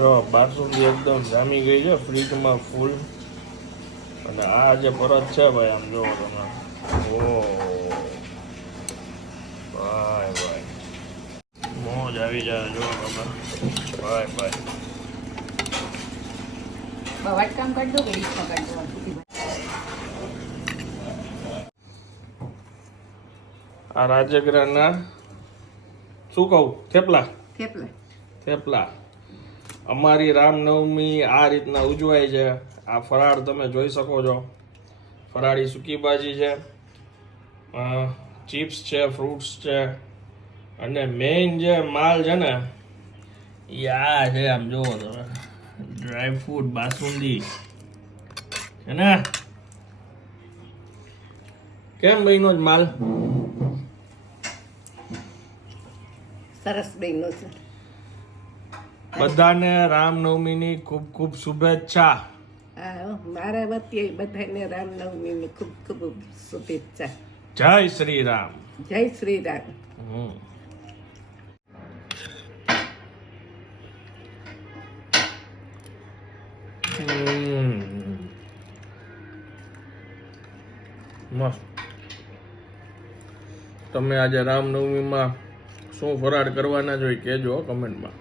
જો બાસુંદી એકદમ જામી ગઈ છે ફ્રીજમાં ફૂલ. અને આ જે પરત છે ભાઈ આમ જોવો તમે. ઓ ભાઈ ભાઈ મોજ આવી જાય જો તમે ભાઈ ભાઈ. વાટકામ કાઢ દો કે ડીશમાં કાઢ દો. આ રાજગરાના શું કહું થેપલા થેપલા. થેપલા. અમારી રામનવમી આ રીતના ઉજવાય છે. આ ફરાળ તમે જોઈ શકો છો. ફરાળી સૂકી ભાજી છે, ચિપ્સ છે, ફ્રૂટ્સ છે, અને મેઇન જે માલ છે ને એ આ છે. આમ જોવો તમે ડ્રાય ફ્રૂટ બાસુંદી છે ને. કેમ બન્યો જ માલ? સરસ બન્યો છે. બધાને રામનવમીની ખૂબ ખૂબ શુભેચ્છા. હા, મારા વતી બધાને રામનવમીની ખૂબ ખૂબ શુભેચ્છા. જય શ્રી રામ. જય શ્રી રામ. મસ્ત. તમે આજે રામનવમીમાં શું ફરાળ કરવાના જોઈએ કહેજો કમેન્ટમાં.